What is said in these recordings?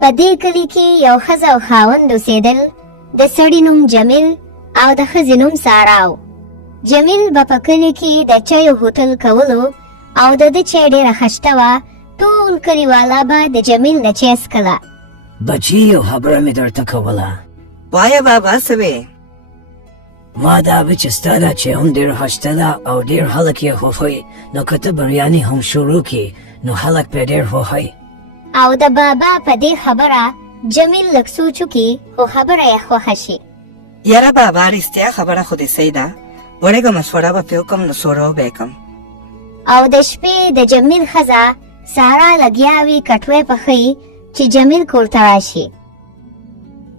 په دې کلي کې یو ښځه او خاوند اوسېدل. د سړي نوم جمیل او د ښځې نوم ساره و. جمیل به په کلي کې د چایو هوټل کولو او د ده چای ډېره خشته وه. ټول کلیوالا به د جمیل نه چای څکله. بچی یو خبره مې درته کوله. وایه بابا څه وې؟ ما دا وی چې ستا دا چای هم ډېر خشته ده او ډېر خلک یې خوښوي، نو که ته بریاني هم شروع کړي نو خلک پرې ډېر خوښوي. او د بابا په دې خبره جمیل لږ سوچ وکړي، خو خبره یې خوښه شي. یاره بابا رښتیا خبره خو دې صحیح ده، وړېږه مشوره به پې وکړم نو سوړه به یې کړم. او د شپې د جمیل ښځه ساره لګیا وي کټوۍ پخوي چې جمیل کور ته راشي.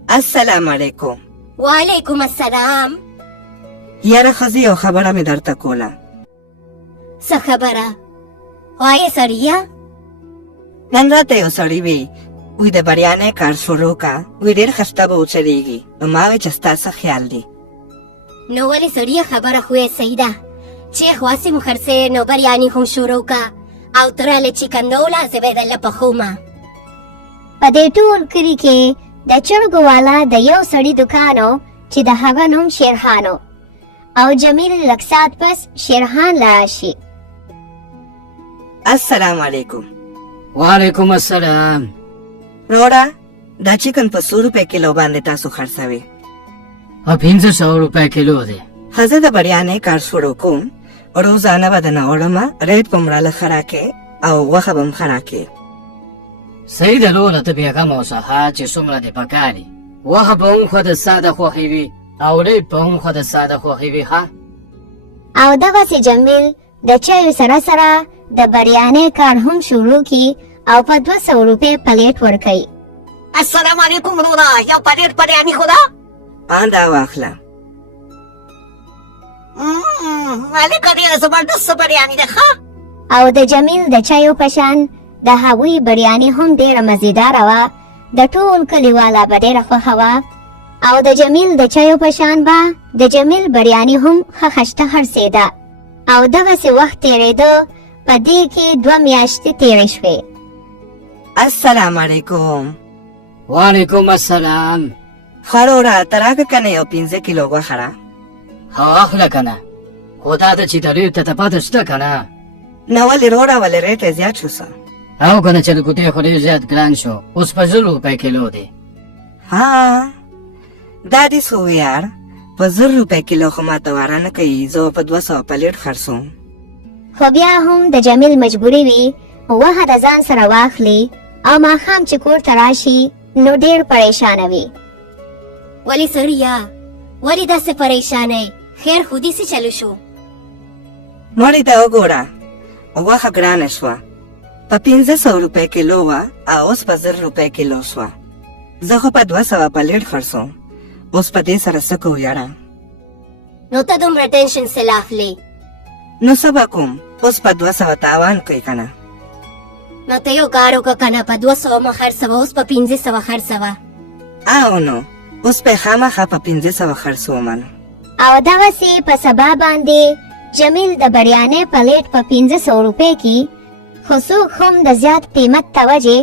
السلام علیکم. وعلیکم السلام. یاره ښځې یو خبره مې درته کوله. څه خبره؟ وایه سړیه. نن راته یو سړي وی وی د بریانۍ کار شروع کا، وی ډېر خسته به وچلېږي، نو ما وی چې ستا څه خیال دی؟ نو ولې سړیه خبره خو یې صحیح ده چې خواسې مو خرڅې نو بریاني هم شروع کا او ته راله چکنډوله زه به یې درله پخومه. په دې ټول کلي کې د چرګو والا د یو سړي دوکان و چې د هغه نوم شیرخان و. او جمیل لږ ساعت پس شیرخان له راشي. السلام علیکم. وعلیکم السلام. وروره دا چکن په 100 روپۍ کیلو باندې تاسو خرڅوئ؟ 500 روپۍ کیلو دی. ښه زه د بریانۍ کار شروع کوم، روزانه به درنه وړمه، ریټ به م راله ښه راکې او غوښه به م ښه راکې. صحیح ده لوله، ته بېغمه اوسه ښه چې څومره دې پکار دي. غوښه به هم خو د ساده خوښې وي او ریټ به هم خو د ساده خوښې وي. ښه او دغسې جمیل د چایو سره سره د بریانۍ کار هم شروع کی او په 200 روپۍ پلیټ ورکوي. السلام علیکم وروره، یو پلیټ بریاني خو ده؟ دا واخله. مالکه ډېره زبردست بریاني ده. ښه او د جمیل د چایو په شان د هغوی بریاني هم ډېره مزیداره وه. د ټول کلیوالا به ډېره خوښه وه. او د جمیل د چایو په شان به د جمیل بریاني هم ښه خشته خرڅېده. او دغسې وخت تېرېده، په دې کې 2 میاشتې تېرې شوې. السلام علیکم. وعلیکم السلام. ښه وروره ته راکړه که نه یو 5 کیلو غوښه را. ښه اخله که نه، خو دا ده چې د ریټ ته پته شته که نه؟ نه ولې وروره، ولې ریټ یې زیات شو څه؟ او که نه چې د ګوتې خو ډېر زیات ګران شو، اوس په 1000 روپۍ کیلو دی. ها دا دې څه و یار، په 1000 روپۍ کیلو خو ماته واره نه کوي، زه په 200 پلیټ خرڅوم. خو بیا هم د جمیل مجبوري وي غوښه د ځان سره واخلي او ماښام چې کور ته راشي نو ډېر پریشانه وي. ولې سړیه ولې داسې پریشانه یې؟ خیر خو دې څه چلو شو؟ مړې ته وګوره، غوښه ګرانه شوه، په 500 روپۍ کیلو وه او اوس په 1000 روپۍ کیلو شوه. زه خو په 200 پلیټ خرڅوم، اوس په دې سره څه کوو یاره؟ نو ته دومره ټینشن څه لا اخلې؟ نو څه به کوم، اوس په 200 تاوان کوي که نه؟ نو ته یو کار وکړه که نه، په 200 مه خرڅوه، اوس په 500 خرڅوه. او نو اوس به یې خامخا په 500 خرڅومه نو. او دغسې په سبا باندې جمیل د بریانۍ پلیټ په 500 روپۍ کې، خو څوک هم د زیات قیمت ته وجې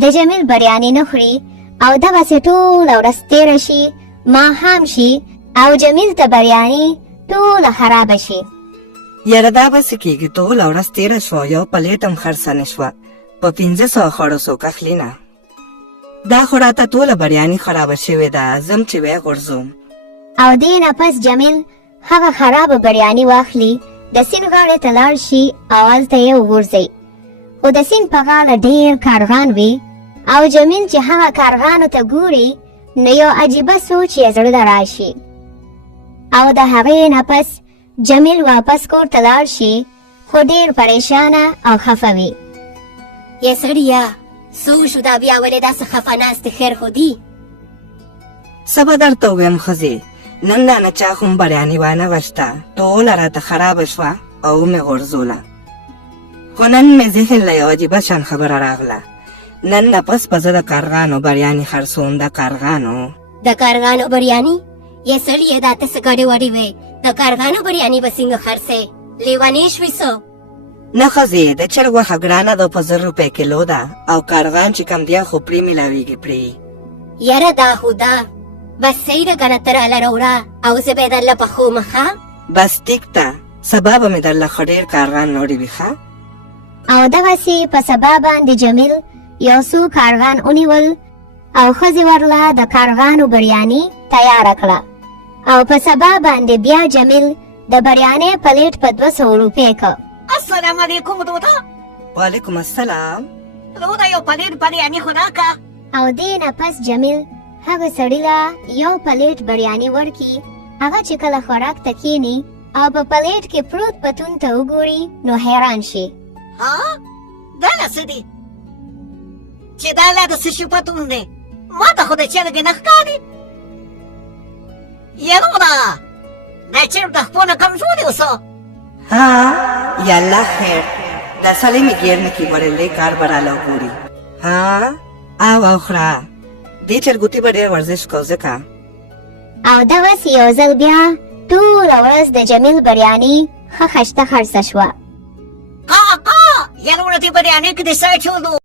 د جمیل بریاني نه خوري. او دغسې ټوله ورځ تېره شي، ماښام شي او جمیل ته بریاني ټوله خرابه شي. یاره دا به څه کېږي، ټوله ورځ تېره شوه، یو پلیټ هم خرڅه نه شوه، په 500 خړو څوک اخلي نه. دا خو راته ټوله بریاني خرابه شوې ده، ځم چې ویې غورځوم. او دې نه پس جمیل هغه خرابه بریاني واخلي، د سیند غاړې ته لاړ شي او هلته یې وغورځوي. خو د سیند په غاړه ډېر کارغان وي. او جمیل چې هغه کارغانو ته ګوري نو یو عجیبه سوچ یې زړه ته راشي. او د هغې نه پس جمیل واپس کور ته لاړ شي، خو ډېر پریشانه او خفه وي. یا سړیه څه وشو دا بیا ولې داسې خفه ناستې؟ خیر خو دي؟ څه به درته ووایم ښځې، نن دا نه چا خو م بریاني وانه غوښته، ټوله راته خرابه شوه او مې غورځوله. خو نن مې ذهن له یو عجیبه شان خبره راغله. نن نه پس به زه د کارغانو بریاني خرڅوم. د کارغانو بریاني؟ یا سړیه دا ته څه ګډې وډې وې؟ د کارغانو بریاني به څنګه خرڅې؟ لیونۍ شوې څه؟ نه ښځې د چرګ غوښه ګرانه ده په 1000 روپۍ کیلو ده او کارغان چې کم دی خو پرې میلاویږي پرې. یاره دا خو ده بس صحیح ده کنه ته راله راوړه او زه به یې درله پخوم ښه. بس ټیک ده، سبا به مې درله ښه ډېر کارغان نوړي وي ښه. او دغسې په سبا باندې جمیل یو څو کارغان ونیول او ښځې ورله د کارغانو بریاني تیاره کړه او په سبا باندې بیا جمیل د بریاني پلیټ په 200 روپۍ که. السلام علیکم دودا. وعلیکم السلام. دودا یو پلیټ بریاني خو راکه. او دې نه پس جمیل هغه سړي له یو پلیټ بریاني ورکي. هغه چې کله خوراک ته کښېني او په پلیټ کې پروت پتون ته وګوري نو حیران شي. ها دا لا څه دي چې دا لا د څه شي پتون دی؟ ما ته خو د چرګې نه ښکاري. یرونا دا چرګ د خپو نه کمزوري اوسه. ها یالله خیر دا سړی مې ګیر نه کي وړلی کار به راله وګوري. ها او خوره دې چرګوټي به ډېر ورزش کو ځکه. او دغسې یو ځل بیا ټوله ورځ د جمیل بریاني ښه خشته خرڅه شوه. قا یرونا دې بریاني کې د څه چولو